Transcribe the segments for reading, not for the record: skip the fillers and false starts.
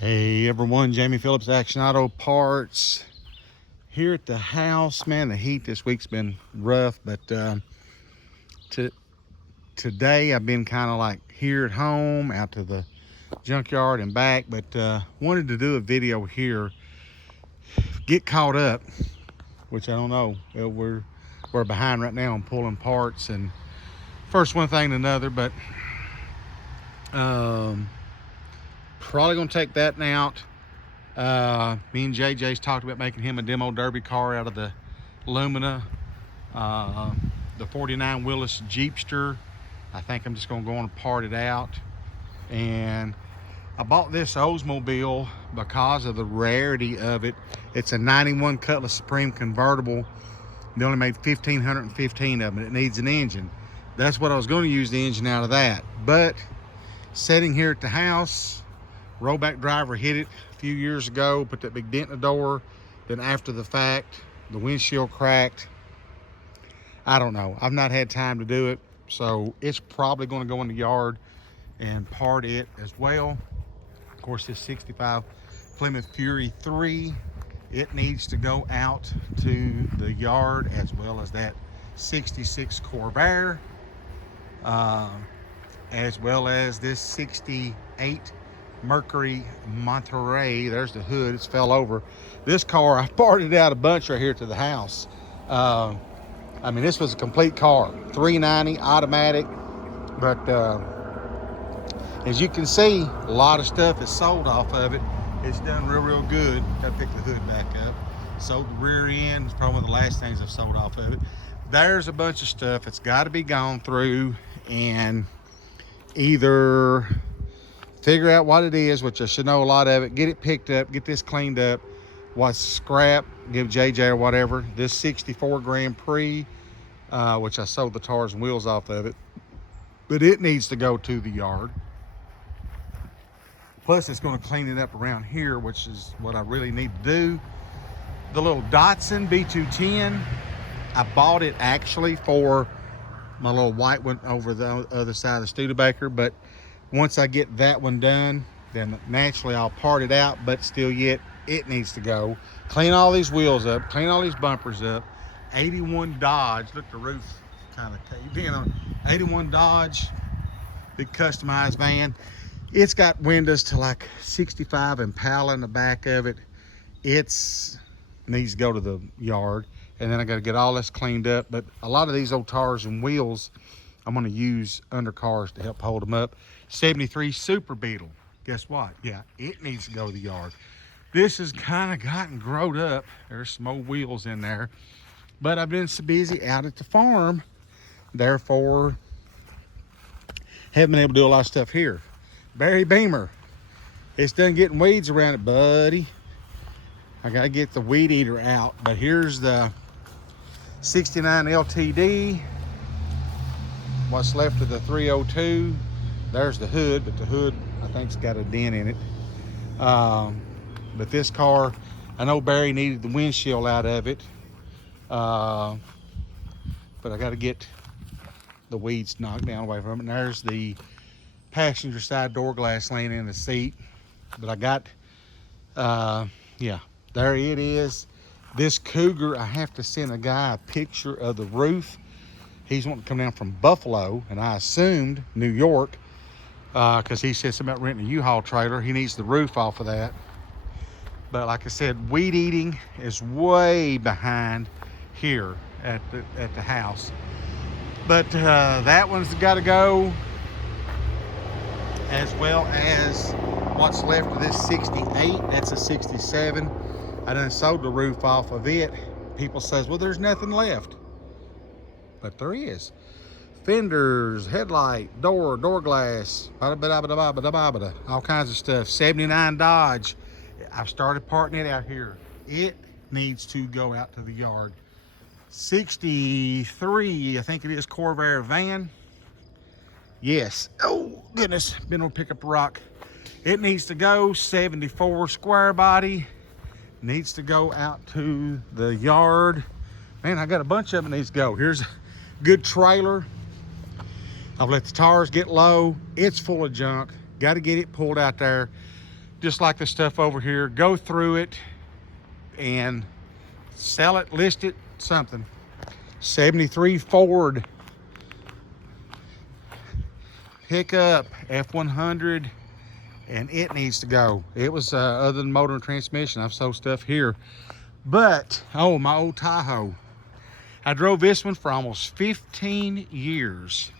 Hey everyone, Jamie Phillips, Action Auto Parts here at the house. Man, the heat this week's been rough, but today I've been kind of like here at home, out to the junkyard and back, but wanted to do a video here, get caught up, which I don't know. We're behind right now on pulling parts, and first one thing to another, but probably gonna take that out. Me and JJ's talked about making him a demo derby car out of the Lumina, the 49 Willis Jeepster. I think I'm just gonna go on and part it out. And I bought this Oldsmobile because of the rarity of it. It's a 91 Cutlass Supreme convertible. They only made 1,515 of them. It needs an engine. That's what I was going to use the engine out of that. But sitting here at the house, rollback driver hit it a few years ago, put that big dent in the door. Then after the fact, the windshield cracked. I don't know. I've not had time to do it. So it's probably going to go in the yard and part it as well. Of course, this 65 Plymouth Fury 3, it needs to go out to the yard, as well as that 66 Corvair, as well as this 68 Mercury Monterey. There's the hood, it's fell over. This car, I parted out a bunch right here to the house. I mean, this was a complete car, 390 automatic, but as you can see, a lot of stuff is sold off of it. It's done real good. Gotta pick the hood back up. Sold the rear end. It's probably one of the last things I've sold off of it. There's a bunch of stuff that's got to be gone through and either figure out what it is, which I should know a lot of it, get it picked up, get this cleaned up, what's scrap, give JJ or whatever. This 64 Grand Prix, which I sold the tires and wheels off of it, but it needs to go to the yard. Plus, it's going to clean it up around here, which is what I really need to do. The little Datsun B210, I bought it actually for my little white one over the other side of the Studebaker, but once I get that one done, then naturally I'll part it out, but still yet it needs to go. Clean all these wheels up, clean all these bumpers up. 81 Dodge, look, the roof kind of caved in on 81 Dodge, big customized van. It's got windows to like 65 Impala in the back of it. It's needs to go to the yard, and then I got to get all this cleaned up. But a lot of these old tires and wheels I'm going to use under cars to help hold them up. 73 Super Beetle, guess what? Yeah, it needs to go to the yard. This has kind of gotten growed up. There's some old wheels in there, but I've been so busy out at the farm, therefore haven't been able to do a lot of stuff here. Barry Beamer, it's done getting weeds around it, buddy. I gotta get the weed eater out. But here's the 69 LTD, what's left of the 302. There's the hood, but the hood I think's got a dent in it. But this car, I know Barry needed the windshield out of it, but I got to get the weeds knocked down away from it. And there's the passenger side door glass laying in the seat. But I got, yeah, there it is. This Cougar, I have to send a guy a picture of the roof. He's wanting to come down from Buffalo, and I assumed New York, because he said something about renting a U-Haul trailer. He needs the roof off of that. But like I said, weed eating is way behind here at the house. But that one's got to go, as well as what's left of this 68. That's a 67. I done sold the roof off of it. People says, well, there's nothing left, but there is. Fenders, headlight, door glass, all kinds of stuff. 79 Dodge. I've started parting it out here. It needs to go out to the yard. 63, I think it is, Corvair van. Yes. Oh, goodness. Been on pick up a rock. It needs to go. 74 square body. Needs to go out to the yard. Man, I got a bunch of them that needs to go. Here's a good trailer. I've let the tires get low. It's full of junk. Got to get it pulled out there. just like the stuff over here, go through it and sell it, list it, something. 73 Ford pickup F100, and it needs to go. It was other than motor and transmission, I've sold stuff here, but oh, my old Tahoe, I drove this one for almost 15 years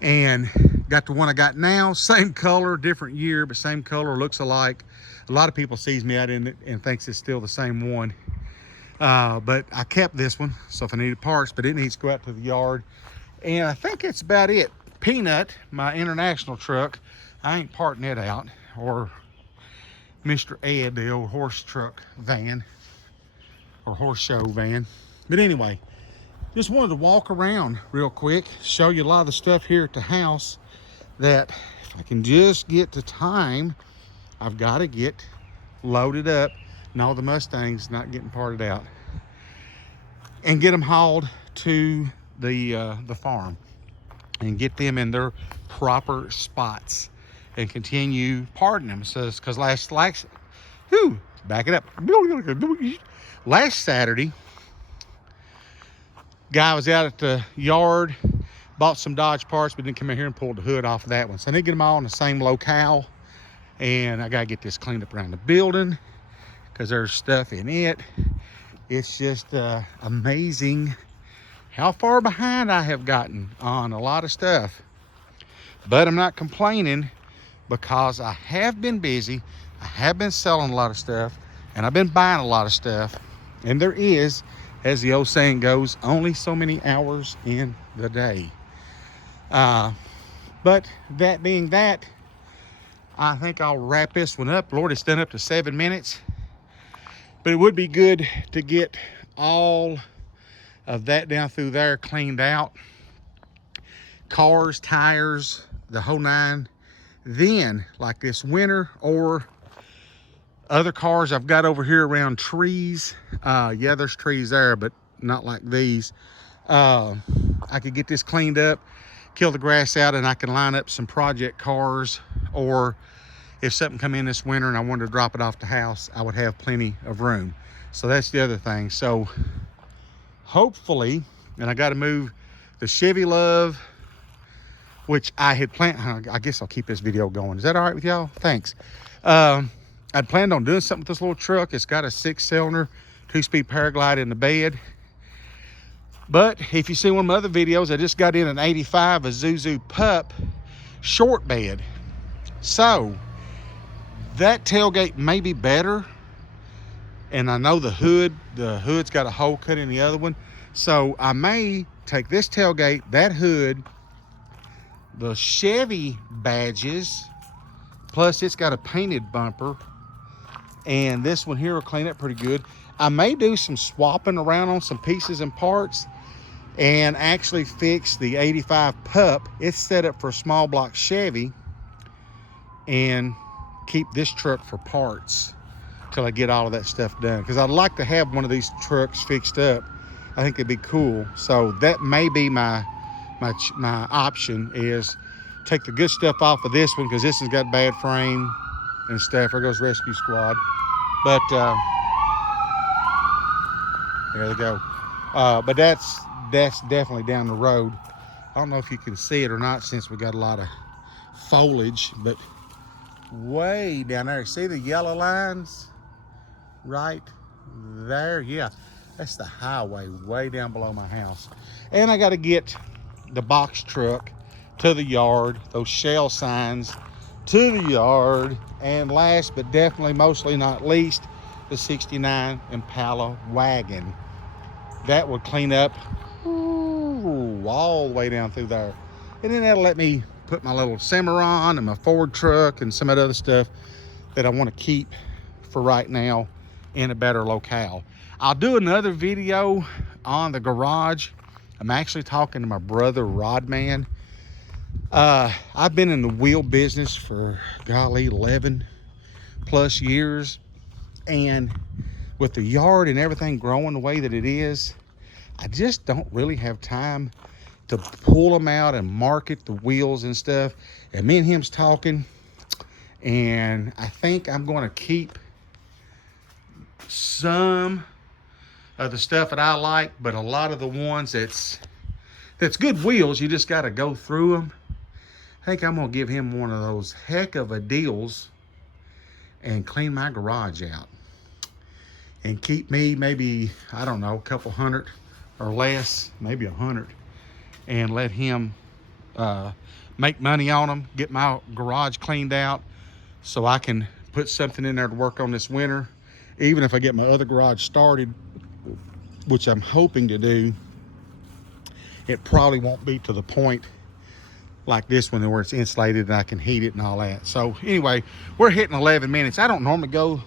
and got the one I got now, same color, different year, but same color, looks alike. A lot of people sees me out in it and thinks it's still the same one. But I kept this one, so if I needed parts, but it needs to go out to the yard. And I think that's about it. Peanut, my international truck, I ain't parting it out, or Mr. Ed, the old horse truck van, or horse show van. But anyway, just wanted to walk around real quick, show you a lot of the stuff here at the house that if I can just get to time, I've got to get loaded up, and all the Mustangs not getting parted out, and get them hauled to the farm and get them in their proper spots and continue parting them. So, because back it up. Last Saturday, guy was out at the yard, bought some Dodge parts, but didn't come in here and pulled the hood off of that one. So I need to get them all in the same locale, and I gotta get this cleaned up around the building because there's stuff in it. It's just amazing how far behind I have gotten on a lot of stuff. But I'm not complaining because I have been busy. I have been selling a lot of stuff, and I've been buying a lot of stuff. And there is, as the old saying goes, only so many hours in the day. But that being that, I think I'll wrap this one up. Lord, it's done up to 7 minutes. But it would be good to get all of that down through there cleaned out. Cars, tires, the whole nine. Then, like this winter, or other cars I've got over here around trees. Yeah, there's trees there, but not like these. I could get this cleaned up, kill the grass out, and I can line up some project cars, or if something come in this winter and I wanted to drop it off the house, I would have plenty of room. So that's the other thing. So hopefully, and I got to move the Chevy Love, which I had planned. I guess I'll keep this video going. Is that all right with y'all? Thanks. I'd planned on doing something with this little truck. It's got a 6-cylinder, 2-speed Paraglide in the bed. But if you see one of my other videos, I just got in an 85 Isuzu Pup short bed. So that tailgate may be better. And I know the hood's got a hole cut in the other one. So I may take this tailgate, that hood, the Chevy badges, plus it's got a painted bumper, and this one here will clean up pretty good. I may do some swapping around on some pieces and parts and actually fix the 85 Pup. It's set up for a small block Chevy, and keep this truck for parts till I get all of that stuff done, because I'd like to have one of these trucks fixed up. I think it'd be cool. So that may be my option, is take the good stuff off of this one, because this one's got bad frame and stuff. There goes Rescue Squad. But there they go. But that's definitely down the road. I don't know if you can see it or not since we got a lot of foliage, but way down there, see the yellow lines right there? Yeah, that's the highway way down below my house. And I got to get the box truck to the yard, those shell signs to the yard, and last but definitely mostly not least, the 69 Impala wagon. That would clean up all the way down through there, and then that'll let me put my little Cimarron and my Ford truck and some of that other stuff that I want to keep for right now in a better locale. I'll do another video on the garage. I'm actually talking to my brother Rodman. I've been in the wheel business for, golly, 11 plus years, and with the yard and everything growing the way that it is, I just don't really have time to pull them out and market the wheels and stuff. And me and him's talking, And I think I'm going to keep some of the stuff that I like, but a lot of the ones that's good wheels, you just got to go through them. I think I'm going to give him one of those heck of a deals and clean my garage out and keep me maybe, I don't know, a couple hundred or less, maybe 100, and let him make money on them, get my garage cleaned out so I can put something in there to work on this winter. Even if I get my other garage started, which I'm hoping to do, it probably won't be to the point like this one where it's insulated and I can heat it and all that. So anyway, we're hitting 11 minutes. I don't normally go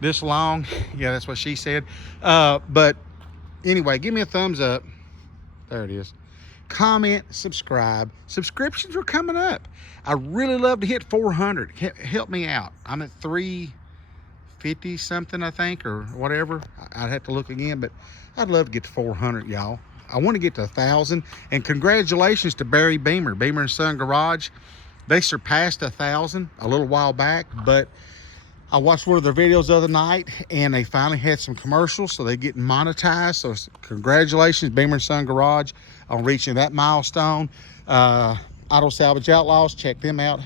this long. Yeah, that's what she said. But anyway, give me a thumbs up. There it is. Comment, subscribe. Subscriptions are coming up. I really love to hit 400. Help me out. I'm at 350 something, I think, or whatever. I'd have to look again, but I'd love to get to 400, y'all. I want to get to 1,000. And congratulations to Barry Beamer, Beamer & Son Garage. They surpassed 1,000 a little while back, but I watched one of their videos the other night and they finally had some commercials, so they're getting monetized. So congratulations, Beamer & Son Garage, on reaching that milestone. Auto Salvage Outlaws, check them out.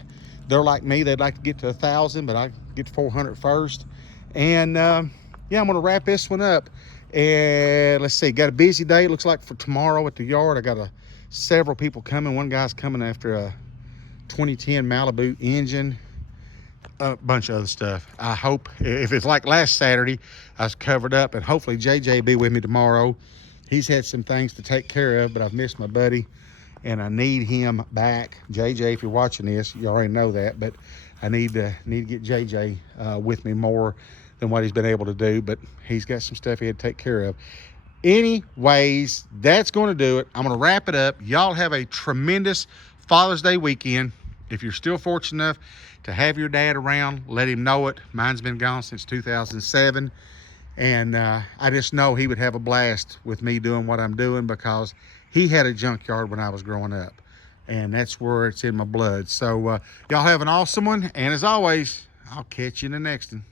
They're like me, they'd like to get to 1,000, but I get to 400 first. And yeah, I'm gonna wrap this one up. And let's see, got a busy day, it looks like, for tomorrow at the yard. I got several people coming. One guy's coming after a 2010 Malibu engine, a bunch of other stuff. I hope, if it's like last Saturday, I was covered up, and hopefully JJ will be with me tomorrow. He's had some things to take care of, but I've missed my buddy and I need him back. JJ, if you're watching this, you already know that, but I need to get JJ with me more than what he's been able to do, but he's got some stuff he had to take care of. Anyways, that's going to do it. I'm going to wrap it up. Y'all have a tremendous Father's Day weekend. If you're still fortunate enough to have your dad around, let him know it. Mine's been gone since 2007. And I just know he would have a blast with me doing what I'm doing, because he had a junkyard when I was growing up. And that's where it's in my blood. So y'all have an awesome one. And as always, I'll catch you in the next one.